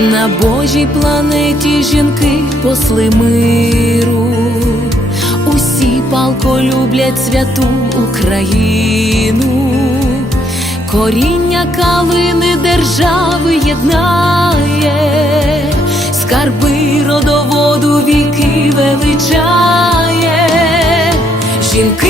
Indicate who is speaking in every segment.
Speaker 1: На Божій планеті жінки посли миру, усі палко люблять святу Україну, коріння калини держави єднає, скарби родоводу віки величає, жінки,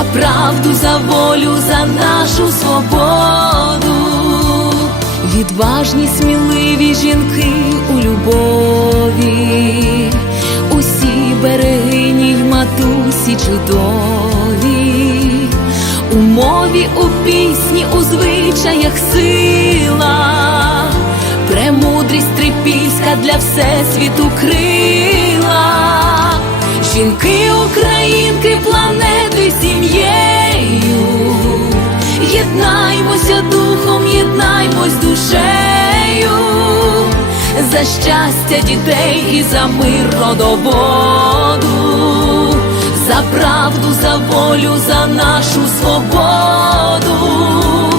Speaker 1: за правду, за волю, за нашу свободу, відважні, сміливі жінки у любові, усі берегині й матусі чудові, у мові, у пісні, у звичаях сила. Премудрість трипільська для всесвіту крила, жінки, українки, за щастя дітей і за мир родоводу, за правду, за волю, за нашу свободу.